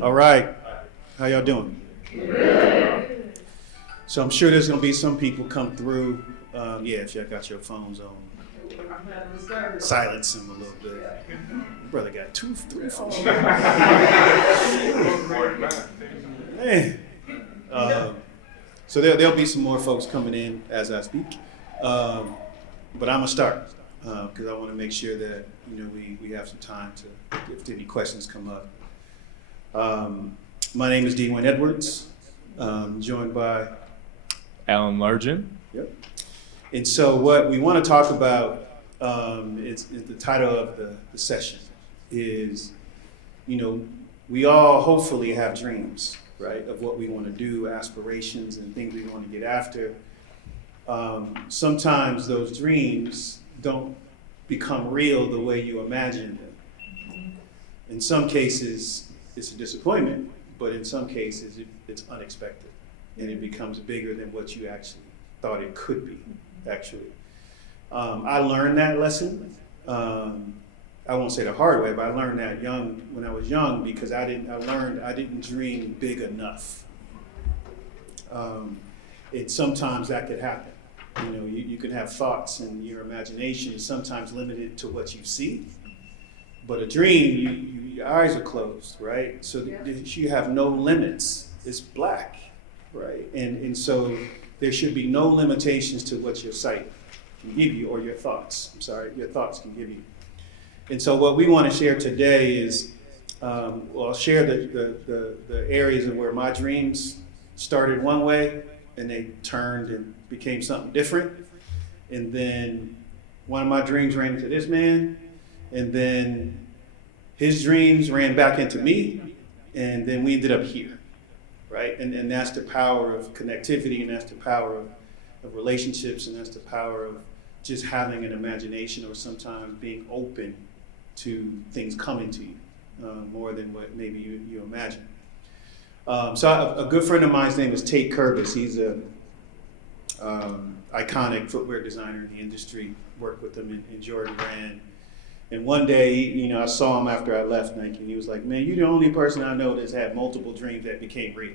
All right. How y'all doing? So I'm sure there's going to be some people come through. Yeah, if y'all got your phones on, silence them a little bit. Brother got 3 phones. Man. So there'll be some more folks coming in as I speak. But I'm going to start because I want to make sure that we have some time to, if any questions come up. My name is Edwards, joined by Allen Largin. Yep. And so what we want to talk about, is the title of the session is, we all hopefully have dreams, right, of what we want to do, aspirations and things we want to get after. Sometimes those dreams don't become real the way you imagined them. In some cases, it's a disappointment, but in some cases, it's unexpected, and it becomes bigger than what you actually thought it could be, actually. I learned that lesson. I won't say the hard way, but I learned that when I was young, because I didn't dream big enough. And sometimes that could happen. You can have thoughts, and your imagination is sometimes limited to what you see. But a dream, your eyes are closed, right? So you have no limits. It's black, right? And so there should be no limitations to what your sight can give you, or your thoughts can give you. And so what we want to share today is, I'll share the areas of where my dreams started one way, and they turned and became something different. And then one of my dreams ran into this man, and then his dreams ran back into me, and then we ended up here, right? And that's the power of connectivity, and that's the power of relationships, and that's the power of just having an imagination, or sometimes being open to things coming to you more than what maybe you imagine. So a good friend of mine's name is Tate Kurbis. He's a iconic footwear designer in the industry. Worked with him in Jordan Brand. And one day, I saw him after I left Nike, and he was like, "Man, you're the only person I know that's had multiple dreams that became real."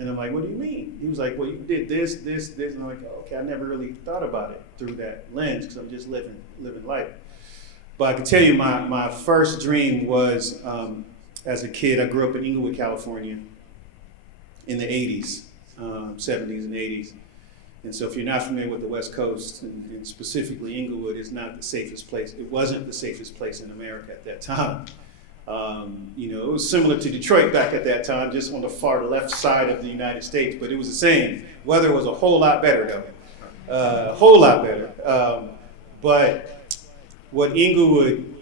And I'm like, "What do you mean?" He was like, "Well, you did this. And I'm like, "Okay, I never really thought about it through that lens, because I'm just living life." But I can tell you, my first dream was, as a kid, I grew up in Inglewood, California, in the 80s, 70s and 80s. And so if you're not familiar with the West Coast, and specifically Inglewood, is not the safest place. It wasn't the safest place in America at that time. It was similar to Detroit back at that time, just on the far left side of the United States, but it was the same. Weather was a whole lot better though, a whole lot better. But what Inglewood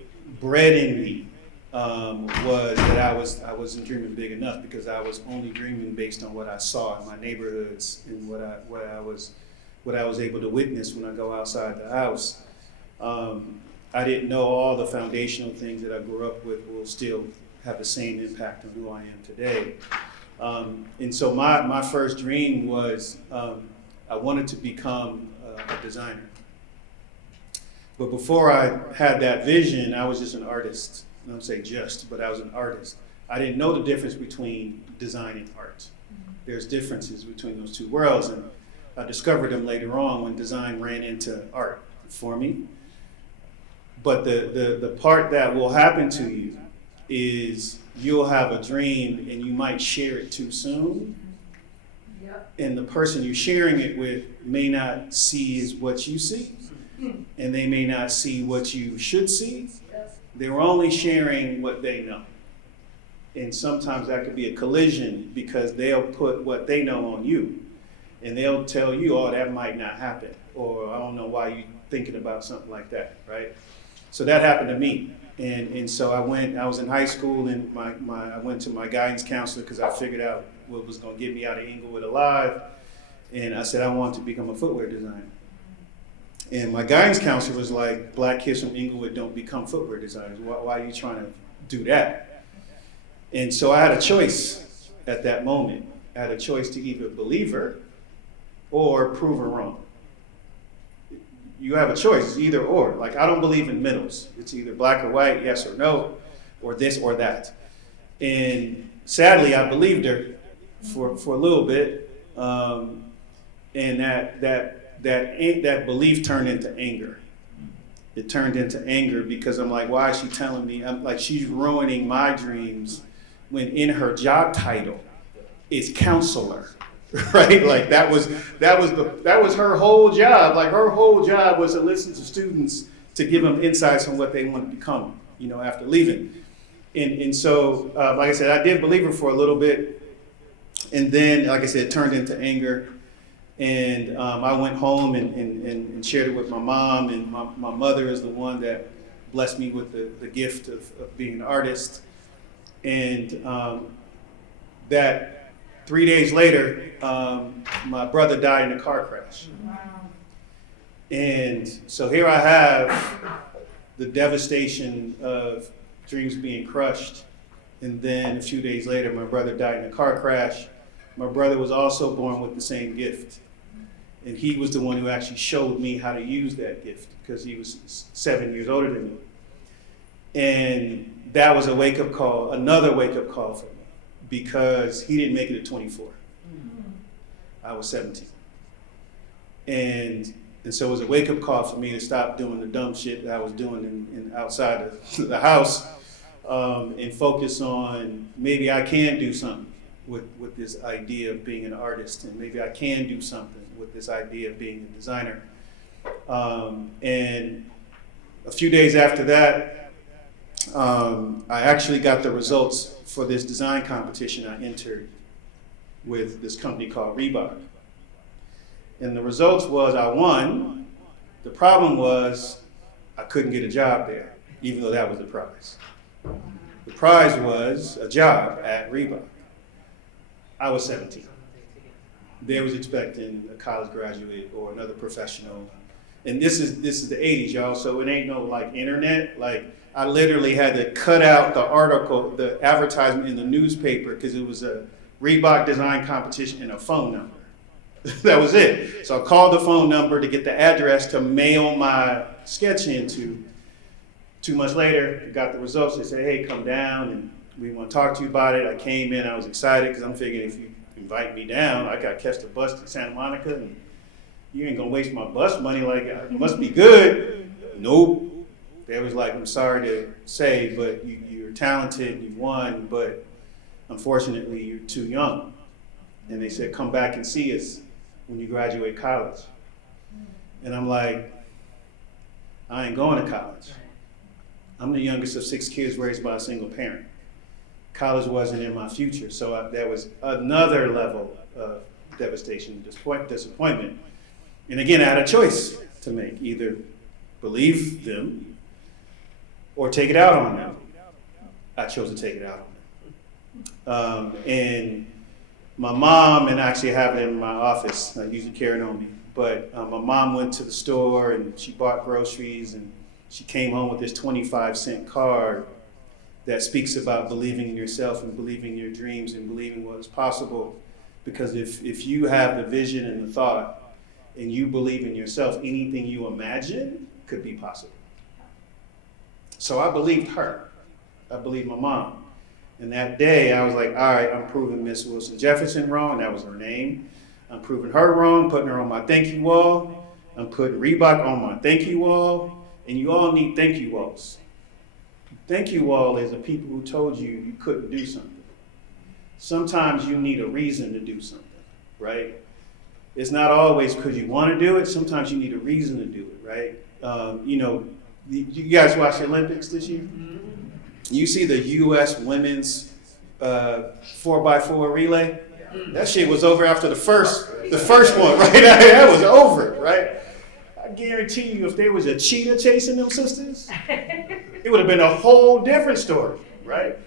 bred in me was that I wasn't dreaming big enough, because I was only dreaming based on what I saw in my neighborhoods and what I was able to witness when I go outside the house. I didn't know all the foundational things that I grew up with will still have the same impact on who I am today. And so my first dream was, I wanted to become a designer. But before I had that vision, I was just an artist. I don't say just, but I was an artist. I didn't know the difference between design and art. There's differences between those two worlds, and I discovered them later on when design ran into art for me. But the part that will happen to you is you'll have a dream, and you might share it too soon. Yep. And the person you're sharing it with may not see is what you see, and they may not see what you should see. They're only sharing what they know. And sometimes that could be a collision, because they'll put what they know on you, and they'll tell you, "Oh, that might not happen," or "I don't know why you're thinking about something like that," right? So that happened to me. And so I was in high school, and I went to my guidance counselor, because I figured out what was going to get me out of Inglewood alive. And I said, I want to become a footwear designer. And my guidance counselor was like, "Black kids from Inglewood don't become footwear designers. Why are you trying to do that?" And so I had a choice at that moment. I had a choice to either believe her or prove her wrong. You have a choice, it's either or. Like, I don't believe in middles. It's either black or white, yes or no, or this or that. And sadly, I believed her for a little bit. And that belief turned into anger. It turned into anger because I'm like, why is she telling me? I'm like, she's ruining my dreams when in her job title is counselor, right? Like that was her whole job. Like her whole job was to listen to students to give them insights on what they want to become, after leaving. And so, like I said, I did believe her for a little bit, and then, like I said, it turned into anger. And I went home and shared it with my mom, and my mother is the one that blessed me with the gift of being an artist. And that 3 days later, my brother died in a car crash. And so here I have the devastation of dreams being crushed. And then a few days later, my brother died in a car crash. My brother was also born with the same gift. And he was the one who actually showed me how to use that gift because he was 7 years older than me. And that was a wake-up call, another wake-up call for me, because he didn't make it at 24. I was 17. And so it was a wake-up call for me to stop doing the dumb shit that I was doing in outside the house, and focus on maybe I can do something with this idea of being an artist, and maybe I can do something with this idea of being a designer. And a few days after that, I actually got the results for this design competition I entered with this company called Reebok. And the results was I won. The problem was I couldn't get a job there, even though that was the prize. The prize was a job at Reebok. I was 17. They was expecting a college graduate or another professional. And this is the 80s, y'all, so it ain't no like internet. Like I literally had to cut out the article, the advertisement in the newspaper, because it was a Reebok design competition and a phone number. That was it. So I called the phone number to get the address to mail my sketch into. 2 months later, got the results. They said, hey, come down and we want to talk to you about it. I came in, I was excited because I'm figuring if you invite me down, I got to catch the bus to Santa Monica and you ain't gonna waste my bus money, like it must be good. Nope. They was like, I'm sorry to say, but you're talented, you won, but unfortunately you're too young. And they said, come back and see us when you graduate college. And I'm like, I ain't going to college. I'm the youngest of 6 kids raised by a single parent. College wasn't in my future, so there was another level of devastation, disappointment. And again, I had a choice to make, either believe them or take it out on them. I chose to take it out on them. And my mom, and I actually have it in my office, I usually carry it on me, but my mom went to the store and she bought groceries and she came home with this 25-cent card that speaks about believing in yourself and believing in your dreams and believing what is possible. Because if you have the vision and the thought and you believe in yourself, anything you imagine could be possible. So I believed her. I believed my mom. And that day I was like, all right, I'm proving Miss Wilson Jefferson wrong. That was her name. I'm proving her wrong, putting her on my thank you wall. I'm putting Reebok on my thank you wall. And you all need thank you walls. Thank you wall is the people who told you you couldn't do something. Sometimes you need a reason to do something, right? It's not always because you want to do it. Sometimes you need a reason to do it, right? You guys watch the Olympics this year? You see the U.S. women's 4x4 relay? That shit was over after the first one, right? That was over, right? I guarantee you if there was a cheetah chasing them sisters, it would have been a whole different story, right?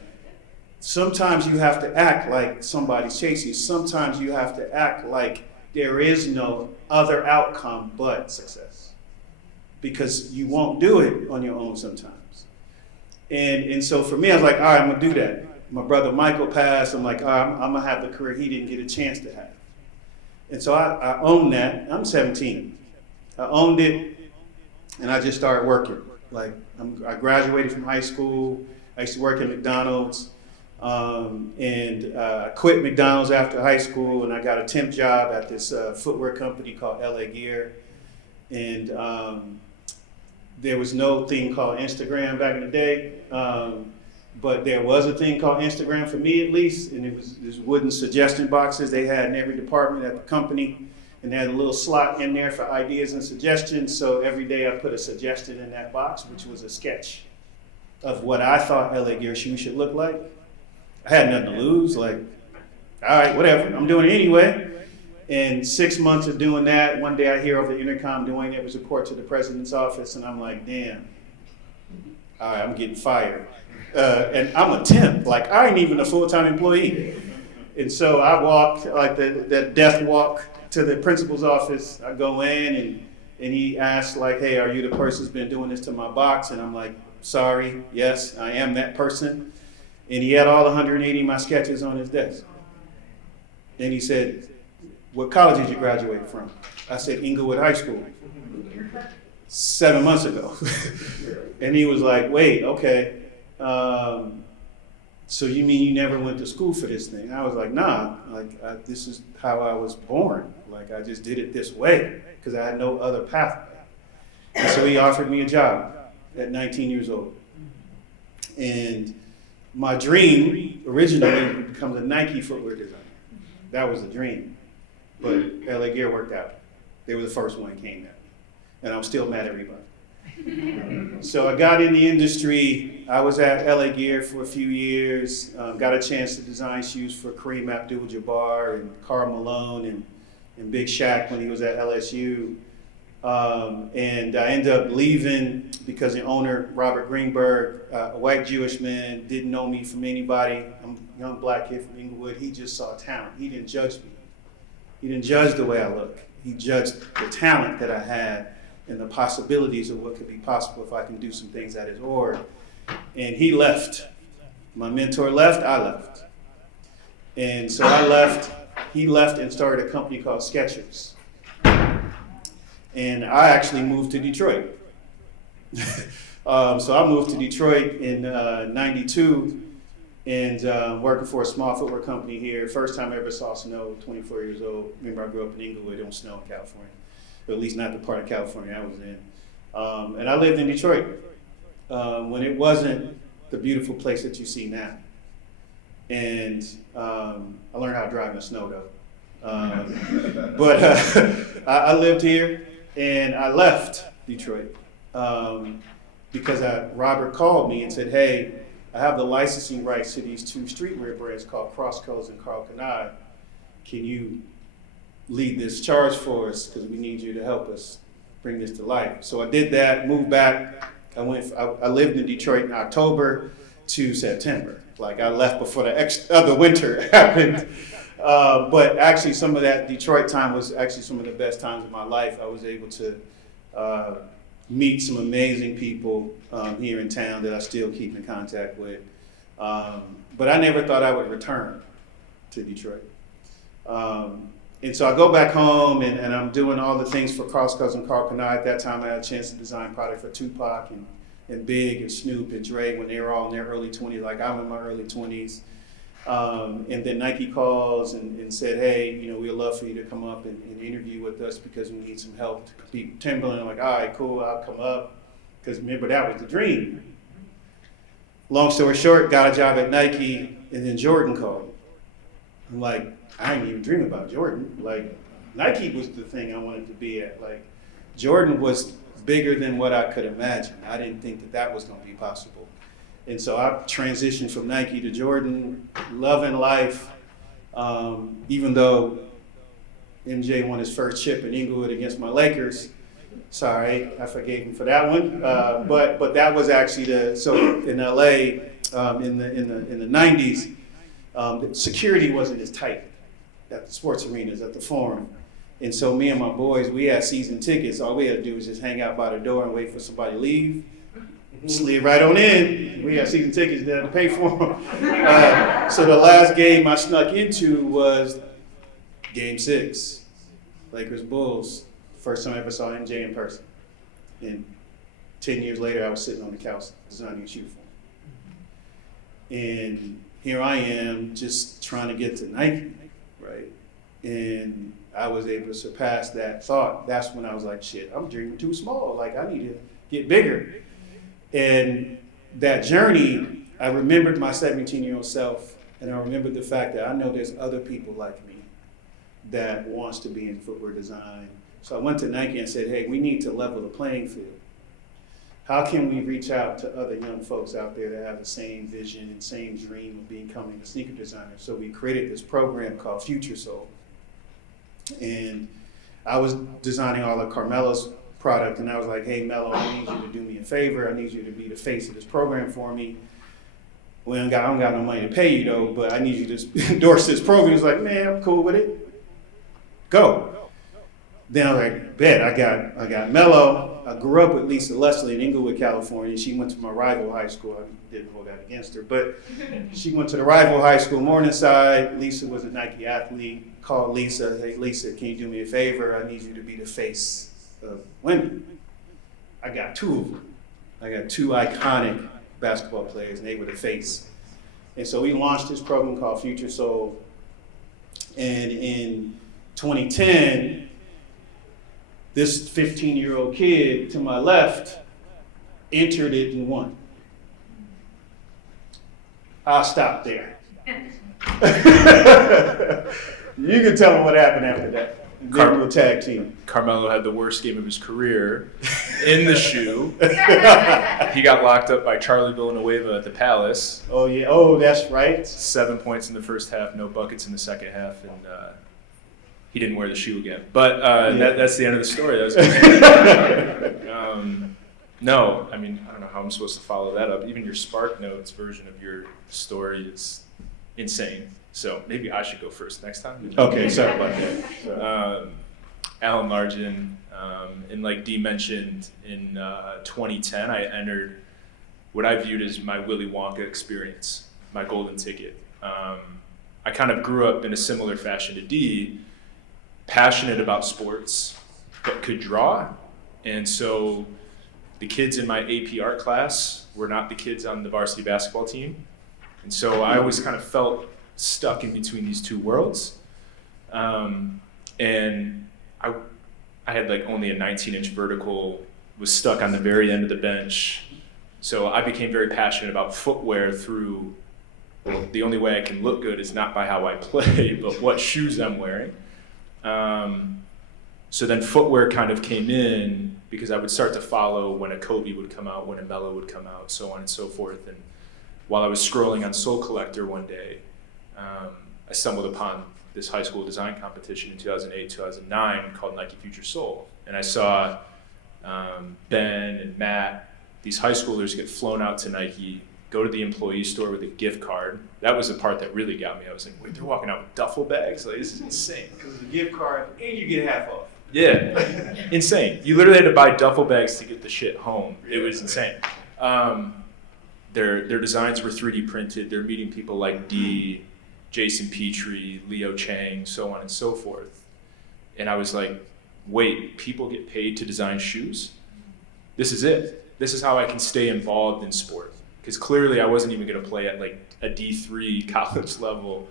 Sometimes you have to act like somebody's chasing you. Sometimes you have to act like there is no other outcome but success. Because you won't do it on your own sometimes. And so for me, I was like, all right, I'm gonna do that. My brother Michael passed. I'm like, all right, I'm gonna have the career he didn't get a chance to have. And so I owned that. I'm 17. I owned it, and I just started working. Like I graduated from high school. I used to work at McDonald's. I quit McDonald's after high school, and I got a temp job at this footwear company called LA Gear. And there was no thing called Instagram back in the day, but there was a thing called Instagram for me at least, and it was these wooden suggestion boxes they had in every department at the company, and they had a little slot in there for ideas and suggestions. So every day I put a suggestion in that box, which was a sketch of what I thought LA Gear shoes should look like. I had nothing to lose, like, all right, whatever, I'm doing it anyway. And 6 months of doing that, one day I hear over the intercom doing it was a report to the president's office, and I'm like, damn, all right, I'm getting fired. And I'm a temp, like I ain't even a full-time employee. And so I walk, like that death walk to the principal's office. I go in and he asks like, hey, are you the person who's been doing this to my box? And I'm like, sorry, yes, I am that person. And he had all 180 of my sketches on his desk. And he said, what college did you graduate from? I said, Inglewood High School, 7 months ago. And he was like, wait, okay. So you mean you never went to school for this thing? I was like, nah, like this is how I was born. Like I just did it this way because I had no other pathway. And so he offered me a job at 19 years old. And my dream originally was to become a Nike footwear designer. That was the dream. But LA Gear worked out. They were the first one that came at me. And I'm still mad at everybody. So I got in the industry. I was at LA Gear for a few years. Got a chance to design shoes for Kareem Abdul-Jabbar and Karl Malone and Big Shaq when he was at LSU. And I ended up leaving because the owner, Robert Greenberg, a white Jewish man, didn't know me from anybody. I'm a young black kid from Inglewood. He just saw talent. He didn't judge me. He didn't judge the way I look. He judged the talent that I had and the possibilities of what could be possible if I can do some things at his org. And he left. My mentor left, I left. And so I left, he left and started a company called Skechers. And I actually moved to Detroit. So I moved to Detroit in 92 and working for a small footwear company here. First time I ever saw snow, 24 years old. Remember I grew up in Inglewood, it don't snow in California. Or at least not the part of California I was in. And I lived in Detroit when it wasn't the beautiful place that you see now. And I learned how to drive in the snow though. But I lived here and I left Detroit because Robert called me and said, hey, I have the licensing rights to these two streetwear brands called Crosscodes and Karl Kani. Can you lead this charge for us because we need you to help us bring this to life. So I did that, moved back. I lived in Detroit in October to September. Like I left before the winter happened. But actually some of that Detroit time was actually some of the best times of my life. I was able to meet some amazing people here in town that I still keep in contact with. But I never thought I would return to Detroit. And so I go back home and I'm doing all the things for Crosscodes and Karl Kani. At that time I had a chance to design product for Tupac and Big and Snoop and Dre when they were all in their early 20s, like I'm in my early 20s. And then Nike calls and said, hey, we'd love for you to come up and interview with us because we need some help to compete with Timberland. I'm like, all right, cool, I'll come up. Because remember, that was the dream. Long story short, got a job at Nike and then Jordan called me. I'm like, I didn't even dream about Jordan. Like, Nike was the thing I wanted to be at. Like, Jordan was bigger than what I could imagine. I didn't think that was going to be possible. And so I transitioned from Nike to Jordan, loving life, even though MJ won his first chip in Inglewood against my Lakers. Sorry, I forgave him for that one. But that was actually so in LA in the 90s, security wasn't as tight at the sports arenas, at the Forum. And so me and my boys, we had season tickets. All we had to do was just hang out by the door and wait for somebody to leave. Slid right on in. We had season tickets, didn't have to pay for them. So the last game I snuck into was Game 6, Lakers Bulls. First time I ever saw MJ in person. And 10 years later, I was sitting on the couch designing a shoe for And here I am just trying to get to Nike, right? And I was able to surpass that thought. That's when I was like, shit, I'm dreaming too small. Like, I need to get bigger. And that journey, I remembered my 17-year-old self, and I remembered the fact that I know there's other people like me that wants to be in footwear design. So I went to Nike and said, hey, we need to level the playing field. How can we reach out to other young folks out there that have the same vision and same dream of becoming a sneaker designer? So we created this program called Future Soul. And I was designing all of Carmelo's product, and I was like, hey, Melo, I need you to do me a favor. I need you to be the face of this program for me. I don't got no money to pay you, though, but I need you to endorse this program. He was like, man, I'm cool with it. Go. Then I was like, bet, I got Melo. I grew up with Lisa Leslie in Inglewood, California. She went to my rival high school. I didn't hold that against her, but she went to the rival high school, Morningside. Lisa was a Nike athlete. Called Lisa, hey, Lisa, can you do me a favor? I need you to be the face of women. I got two of them. I got two iconic basketball players, and they were the face. And so we launched this program called Future Soul. And in 2010, this 15-year-old kid to my left entered it and won. I'll stop there. You can tell me what happened after that. Then we'll tag team. Carmelo had the worst game of his career in the shoe. He got locked up by Charlie Villanueva at the Palace. Oh, yeah. Oh, that's right. 7 points in the first half, no buckets in the second half, and he didn't wear the shoe again. But that's the end of the story. That was no, I mean, I don't know how I'm supposed to follow that up. Even your Spark Notes version of your story is insane. So maybe I should go first next time. Okay, sorry about that. Allen Largin, and like Dee mentioned, in 2010, I entered what I viewed as my Willy Wonka experience, my golden ticket. I kind of grew up in a similar fashion to Dee, passionate about sports, but could draw. And so the kids in my AP art class were not the kids on the varsity basketball team. And so I always kind of felt stuck in between these two worlds. And I had like only a 19-inch vertical, was stuck on the very end of the bench. So I became very passionate about footwear through, well, the only way I can look good is not by how I play, but what shoes I'm wearing. So then footwear kind of came in because I would start to follow when a Kobe would come out, when a Melo would come out, so on and so forth. And while I was scrolling on Soul Collector one day, I stumbled upon this high school design competition in 2008, 2009 called Nike Future Soul. And I saw Ben and Matt, these high schoolers, get flown out to Nike, go to the employee store with a gift card. That was the part that really got me. I was like, wait, they're walking out with duffel bags? Like, this is insane. Because it's a gift card and you get half off. Yeah, insane. You literally had to buy duffel bags to get the shit home. It was insane. Their designs were 3D printed. They're meeting people like Dee, Jason Petrie, Leo Chang, so on and so forth. And I was like, wait, people get paid to design shoes? This is it. This is how I can stay involved in sport. Because clearly I wasn't even going to play at like a D3 college level,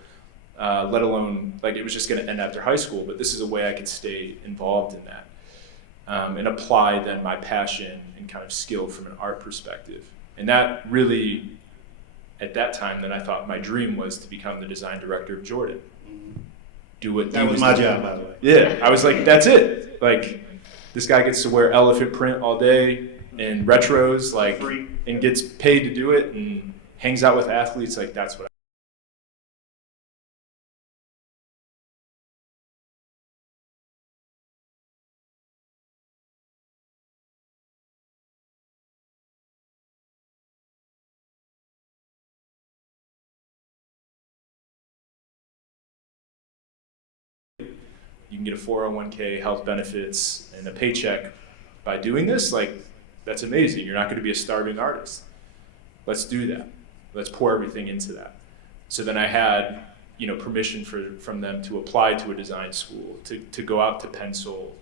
let alone, like, it was just going to end after high school. But this is a way I could stay involved in that and apply then my passion and kind of skill from an art perspective. And that really, at that time, then I thought my dream was to become the design director of Jordan. Do what that was my job, by the way. Yeah, I was like, that's it. Like, this guy gets to wear elephant print all day and retros, like, Free. And gets paid to do it and hangs out with athletes. Like, that's what you can get a 401k, health benefits, and a paycheck by doing this. Like, that's amazing. You're not going to be a starving artist. Let's do that. Let's pour everything into that. So then I had, permission from them to apply to a design school, to go out to Pencil,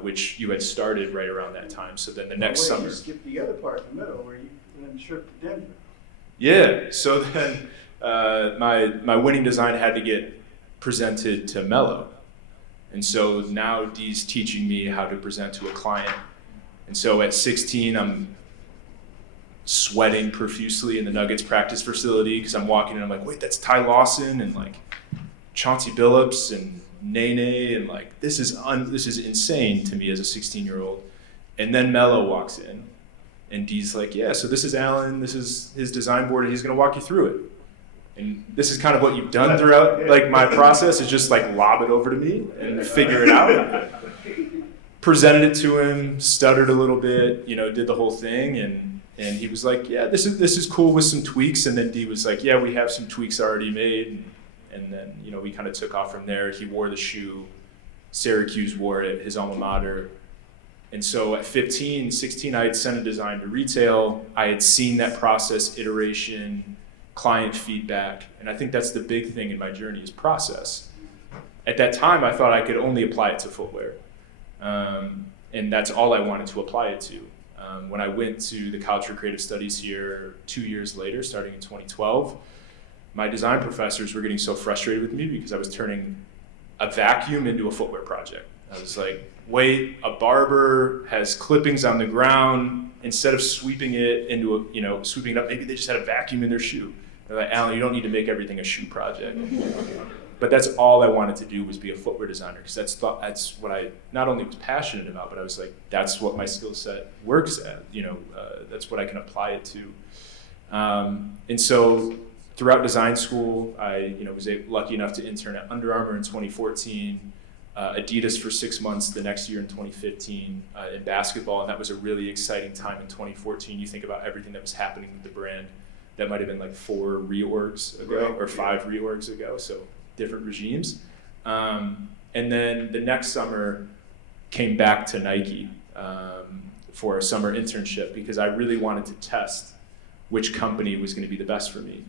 which you had started right around that time. So then the next summer. You skipped the other part in the middle where you went on a trip to Denver. Yeah. So then my winning design had to get presented to Mello. And so now Dee's teaching me how to present to a client. And so at 16, I'm sweating profusely in the Nuggets practice facility because I'm walking in, I'm like, wait, that's Ty Lawson and like Chauncey Billups and Nene, and like this is insane to me as a 16-year-old. And then Mello walks in, and Dee's like, yeah, so this is Alan, this is his design board, and he's gonna walk you through it. And this is kind of what you've done throughout like my process is just like lob it over to me and figure it out. Presented it to him, stuttered a little bit, did the whole thing, and he was like, yeah, this is cool with some tweaks. And then Dee was like, yeah, we have some tweaks already made. And then, we kind of took off from there. He wore the shoe. Syracuse wore it, his alma mater. And so at 15, 16, I had sent a design to retail. I had seen that process, iteration, client feedback. And I think that's the big thing in my journey is process. At that time, I thought I could only apply it to footwear. And that's all I wanted to apply it to. When I went to the College for Creative Studies here 2 years later, starting in 2012, my design professors were getting so frustrated with me because I was turning a vacuum into a footwear project. I was like, wait, a barber has clippings on the ground. Instead of sweeping it into sweeping it up, maybe they just had a vacuum in their shoe. They're like, Alan, you don't need to make everything a shoe project. But that's all I wanted to do was be a footwear designer because that's what I not only was passionate about, but I was like, that's what my skill set works at. That's what I can apply it to. And so throughout design school, I was lucky enough to intern at Under Armour in 2014, Adidas for 6 months the next year in 2015 in basketball, and that was a really exciting time in 2014. You think about everything that was happening with the brand. That might have been like 4 reorgs ago or 5 reorgs ago, so different regimes. And then the next summer came back to Nike for a summer internship because I really wanted to test which company was going to be the best for me.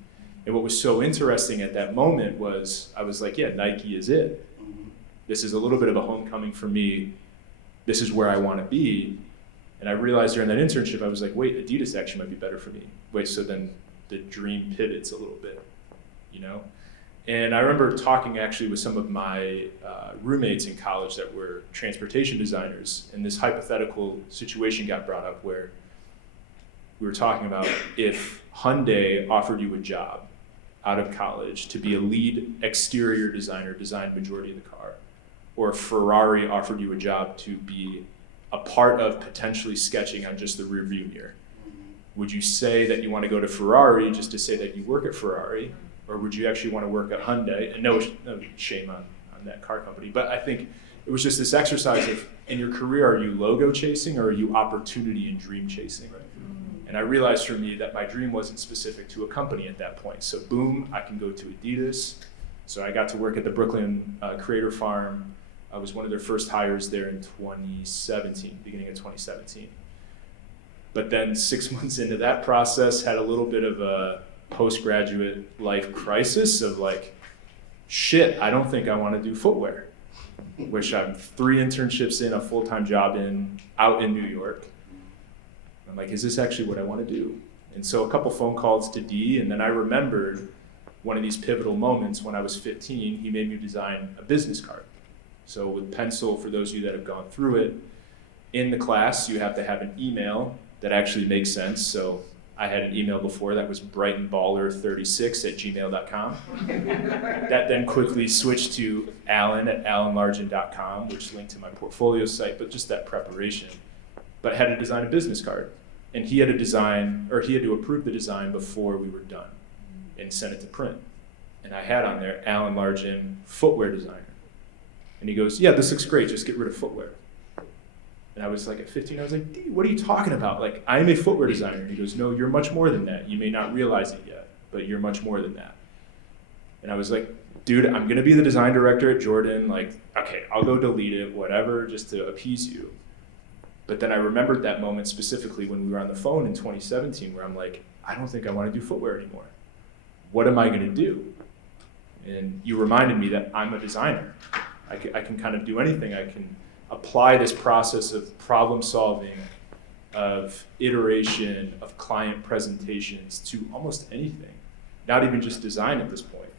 And what was so interesting at that moment was I was like, yeah, Nike is it. This is a little bit of a homecoming for me. This is where I want to be. And I realized during that internship, I was like, wait, Adidas actually might be better for me. Wait, so then the dream pivots a little bit, And I remember talking actually with some of my roommates in college that were transportation designers, and this hypothetical situation got brought up where we were talking about if Hyundai offered you a job out of college to be a lead exterior designer, design majority of the car, or if Ferrari offered you a job to be a part of potentially sketching on just the rear view mirror. Would you say that you want to go to Ferrari just to say that you work at Ferrari, or would you actually want to work at Hyundai? And no shame on that car company, but I think it was just this exercise of, in your career, are you logo chasing or are you opportunity and dream chasing? Right? And I realized for me that my dream wasn't specific to a company at that point. So boom, I can go to Adidas. So I got to work at the Brooklyn Creator Farm. I was one of their first hires there in 2017, beginning of 2017. But then 6 months into that process, had a little bit of a postgraduate life crisis of like, shit, I don't think I want to do footwear, which I'm 3 internships in, a full-time job out in New York. I'm like, is this actually what I want to do? And so a couple phone calls to Dee, and then I remembered one of these pivotal moments when I was 15, he made me design a business card. So with pencil, for those of you that have gone through it, in the class, you have to have an email that actually makes sense. So I had an email before that was brightonballer36@gmail.com. That then quickly switched to Allen@allenlargin.com, which linked to my portfolio site, but just that preparation. But I had to design a business card. And he had to approve the design before we were done and send it to print. And I had on there, Allen Largin, footwear designer. And he goes, yeah, this looks great, just get rid of footwear. And I was like, at 15, I was like, Dee, what are you talking about? Like, I'm a footwear designer. And he goes, no, you're much more than that. You may not realize it yet, but you're much more than that. And I was like, dude, I'm gonna be the design director at Jordan. Like, okay, I'll go delete it, whatever, just to appease you. But then I remembered that moment specifically when we were on the phone in 2017 where I'm like, I don't think I want to do footwear anymore. What am I going to do? And you reminded me that I'm a designer. I can kind of do anything. I can apply this process of problem solving of iteration, of client presentations to almost anything, not even just design at this point.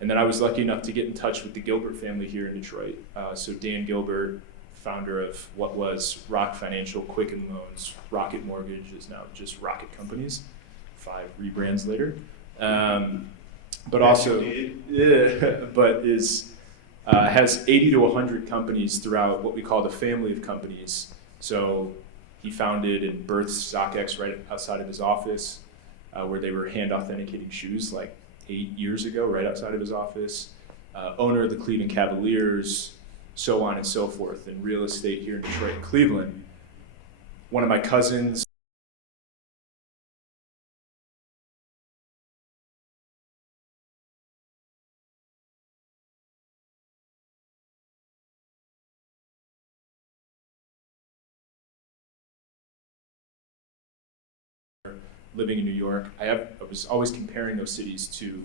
And then I was lucky enough to get in touch with the Gilbert family here in Detroit. So Dan Gilbert, founder of what was Rock Financial, Quicken Loans, Rocket Mortgage is now just Rocket Companies, 5 rebrands later. But also, has 80 to 100 companies throughout what we call the family of companies. So he founded and birthed StockX right outside of his office, where they were hand authenticating shoes like 8 years ago, right outside of his office. Owner of the Cleveland Cavaliers, so on and so forth, and real estate here in Detroit and Cleveland. One of my cousins living in New York. I was always comparing those cities to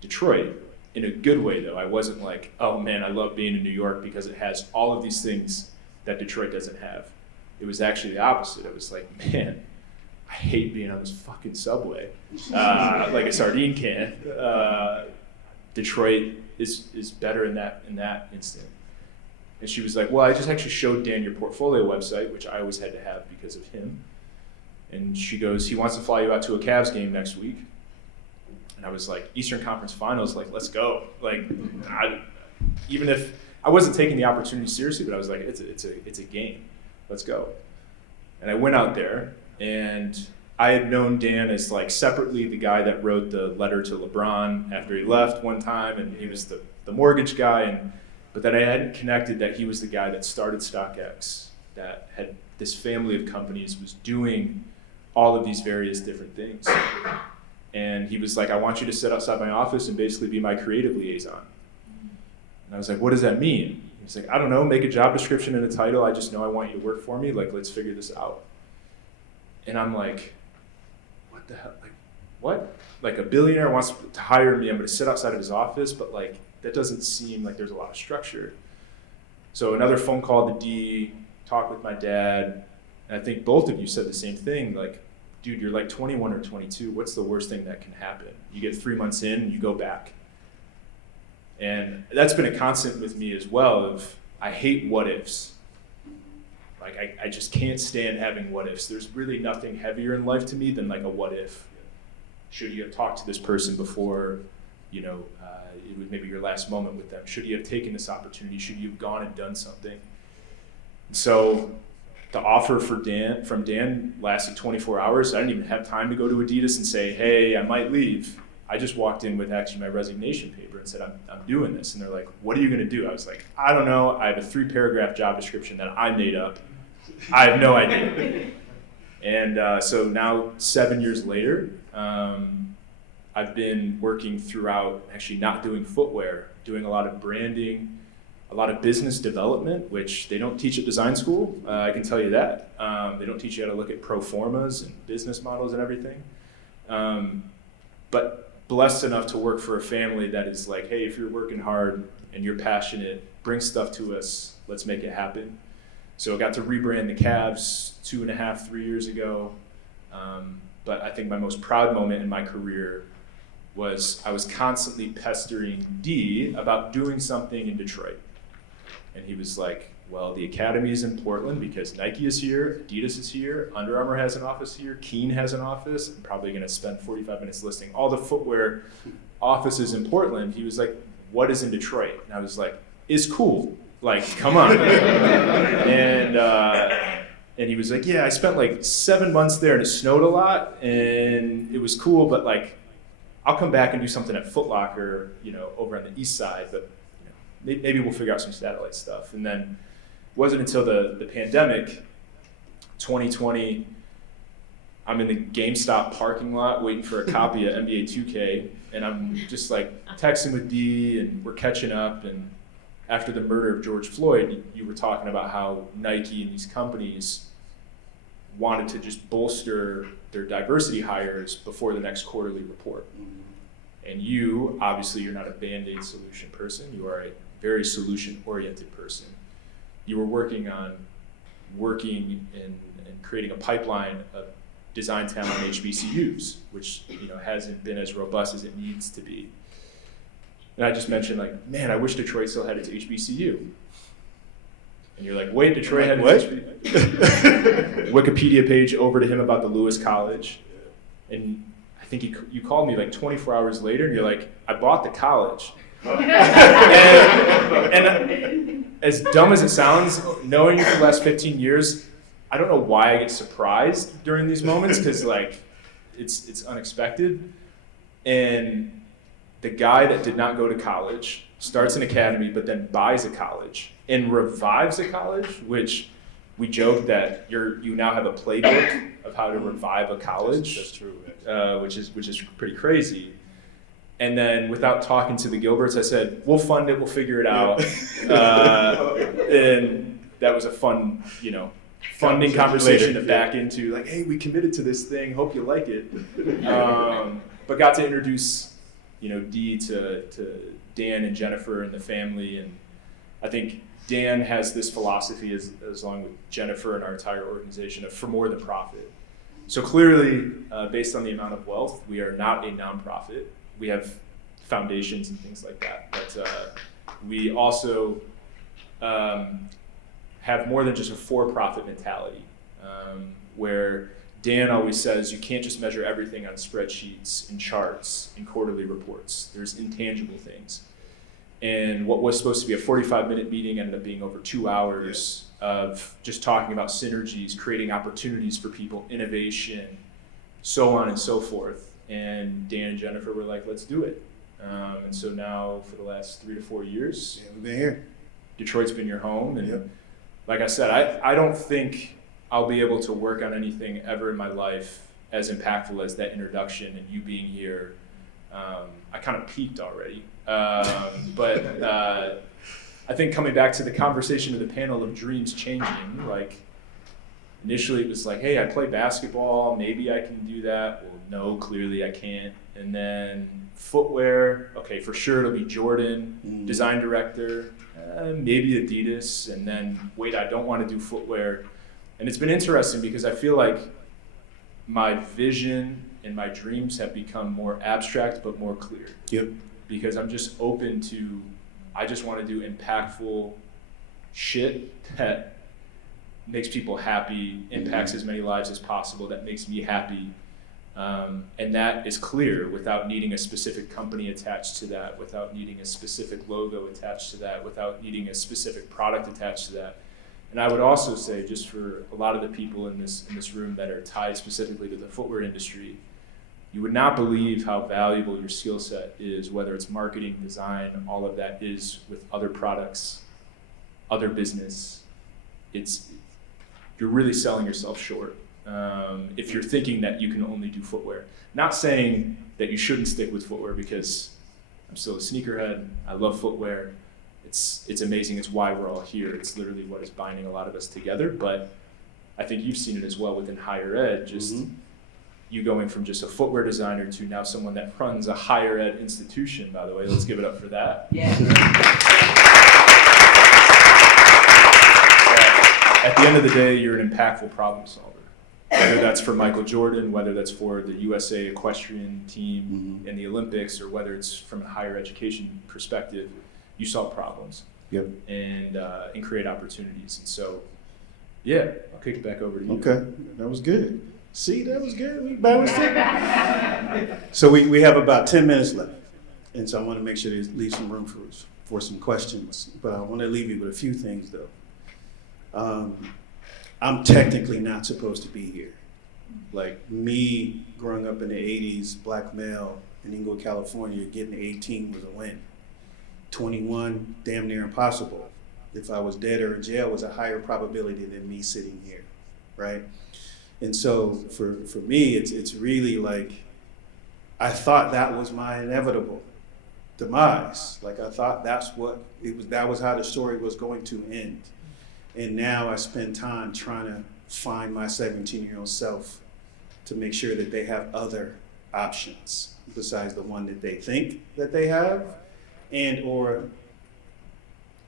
Detroit in a good way, though. I wasn't like, oh man, I love being in New York because it has all of these things that Detroit doesn't have. It was actually the opposite. I was like, man, I hate being on this fucking subway, like a sardine can. Detroit is better in that instant. And she was like, well, I just actually showed Dan your portfolio website, which I always had to have because of him. And she goes, he wants to fly you out to a Cavs game next week. And I was like, Eastern Conference Finals, like, let's go. Like, even if I wasn't taking the opportunity seriously, but I was like, it's a game, let's go. And I went out there, and I had known Dan as like separately the guy that wrote the letter to LeBron after he left one time, and he was the mortgage guy, but then I hadn't connected that he was the guy that started StockX, that had this family of companies, was doing all of these various different things. And he was like, I want you to sit outside my office and basically be my creative liaison. And I was like, what does that mean? He was like, I don't know, make a job description and a title. I just know I want you to work for me. Like, let's figure this out. And I'm like, what the hell? Like, what? Like a billionaire wants to hire me. I'm going to sit outside of his office, but like, that doesn't seem like there's a lot of structure. So another phone call to D, talk with my dad. And I think both of you said the same thing. Like, dude, you're like 21 or 22. What's the worst thing that can happen? You get 3 months in and you go back. And that's been a constant with me as well of, I hate what ifs. Like, I just can't stand having what ifs. There's really nothing heavier in life to me than like a what if. Should you have talked to this person before, it was maybe your last moment with them? Should you have taken this opportunity? Should you have gone and done something? So the offer from Dan lasted 24 hours. I didn't even have time to go to Adidas and say, hey, I might leave. I just walked in with actually my resignation paper and said, I'm doing this. And they're like, what are you gonna do? I was like, I don't know. I have a 3-paragraph job description that I made up. I have no idea. And so now 7 years later, I've been working throughout, actually not doing footwear, doing a lot of branding, a lot of business development, which they don't teach at design school, I can tell you that. They don't teach you how to look at pro formas and business models and everything. But blessed enough to work for a family that is like, hey, if you're working hard and you're passionate, bring stuff to us, let's make it happen. So I got to rebrand the Cavs 2.5, 3 years ago. But I think my most proud moment in my career was I was constantly pestering D about doing something in Detroit. And he was like, well, the academy is in Portland because Nike is here, Adidas is here, Under Armour has an office here, Keen has an office. I'm probably going to spend 45 minutes listing all the footwear offices in Portland. He was like, what is in Detroit? And I was like, it's cool. Like, come on. And he was like, yeah, I spent like 7 months there and it snowed a lot and it was cool, but like, I'll come back and do something at Foot Locker, over on the east side, but maybe we'll figure out some satellite stuff. And then it wasn't until the pandemic, 2020, I'm in the GameStop parking lot waiting for a copy of NBA 2K, and I'm just like texting with D, and we're catching up. And after the murder of George Floyd, you were talking about how Nike and these companies wanted to just bolster their diversity hires before the next quarterly report. And you, obviously, you're not a Band-Aid solution person. You are a very solution-oriented person. You were working on working and creating a pipeline of design talent in HBCUs, which hasn't been as robust as it needs to be. And I just mentioned, like, man, I wish Detroit still had its HBCU. And you're like, wait, Detroit had its HBCU? Wikipedia page over to him about the Lewis College. And I think you called me like 24 hours later, and you're like, I bought the college. and as dumb as it sounds, knowing you for the last 15 years, I don't know why I get surprised during these moments, because like it's unexpected. And the guy that did not go to college starts an academy, but then buys a college and revives a college, which we joke that you now have a playbook of how to revive a college. That's true. Which is pretty crazy. And then without talking to the Gilberts, I said, we'll fund it, we'll figure it out. And that was a fun, funding conversation to back into, like, hey, we committed to this thing, hope you like it. But got to introduce, Dee to Dan and Jennifer and the family. And I think Dan has this philosophy, as along with Jennifer and our entire organization, of for more than profit. So clearly, based on the amount of wealth, we are not a nonprofit. We have foundations and things like that. But we also have more than just a for-profit mentality, where Dan always says you can't just measure everything on spreadsheets and charts and quarterly reports. There's intangible things. And what was supposed to be a 45-minute meeting ended up being over 2 hours of just talking about synergies, creating opportunities for people, innovation, so on and so forth. And Dan and Jennifer were like, let's do it. And so now for the last 3 to 4 years, we've been here. Detroit's been your home. And like I said, I don't think I'll be able to work on anything ever in my life as impactful as that introduction and you being here. I kind of peaked already. But I think coming back to the conversation of the panel of dreams changing, like initially it was like, hey, I play basketball, maybe I can do that. Well, no, clearly I can't. And then footwear, okay, for sure it'll be Jordan, design director, maybe Adidas. And then, wait, I don't want to do footwear. And it's been interesting because I feel like my vision and my dreams have become more abstract but more clear. Yep. Because I'm just open to, I just want to do impactful shit that makes people happy, impacts as many lives as possible, that makes me happy. And that is clear without needing a specific company attached to that, without needing a specific logo attached to that, without needing a specific product attached to that. And I would also say, just for a lot of the people in this room that are tied specifically to the footwear industry, you would not believe how valuable your skill set is, whether it's marketing, design, all of that is with other products, other business. You're really selling yourself short if you're thinking that you can only do footwear. Not saying that you shouldn't stick with footwear, because I'm still a sneakerhead. I love footwear. It's amazing. It's why we're all here. It's literally what is binding a lot of us together. But I think you've seen it as well within higher ed, just you going from just a footwear designer to now someone that runs a higher ed institution, by the way. Let's give it up for that. Yeah. At the end of the day, you're an impactful problem solver. Whether that's for Michael Jordan, whether that's for the USA equestrian team in the Olympics, or whether it's from a higher education perspective, you solve problems and create opportunities. And so, yeah, I'll kick it back over to you. Okay, that was good. See, that was good. We balanced it. So we have about 10 minutes left. And so I want to make sure there's leave some room for some questions. But I want to leave you with a few things, though. I'm technically not supposed to be here. Like, me growing up in the 80s, black male in Inglewood, California, getting to 18 was a win. 21, damn near impossible. If I was dead or in jail, was a higher probability than me sitting here, right? And so for me, it's really like, I thought that was my inevitable demise. Like, I thought that was how the story was going to end. And now I spend time trying to find my 17-year-old self to make sure that they have other options besides the one that they think that they have, and or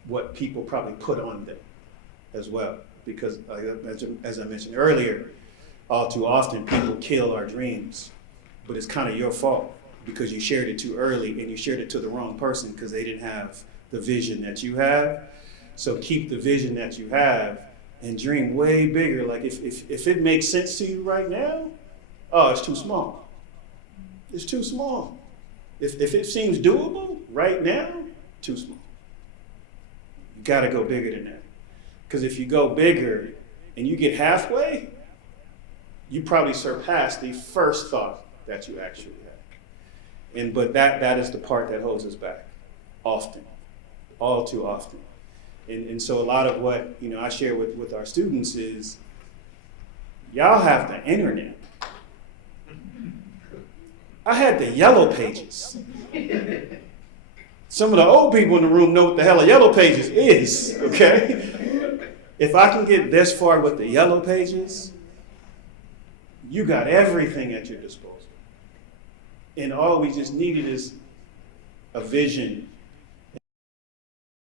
what people probably put on them as well. because as I mentioned earlier, all too often people kill our dreams, but it's kind of your fault because you shared it too early and you shared it to the wrong person because they didn't have the vision that you have. So keep the vision that you have and dream way bigger. Like if it makes sense to you right now, oh, it's too small. It's too small. If it seems doable right now, too small. You gotta go bigger than that. Because if you go bigger and you get halfway, you probably surpass the first thought that you actually had. But that is the part that holds us back often, all too often. And so a lot of what I share with our students is, y'all have the internet. I had the yellow pages. Some of the old people in the room know what the hell a yellow pages is, okay? If I can get this far with the yellow pages, you got everything at your disposal. And all we just needed is a vision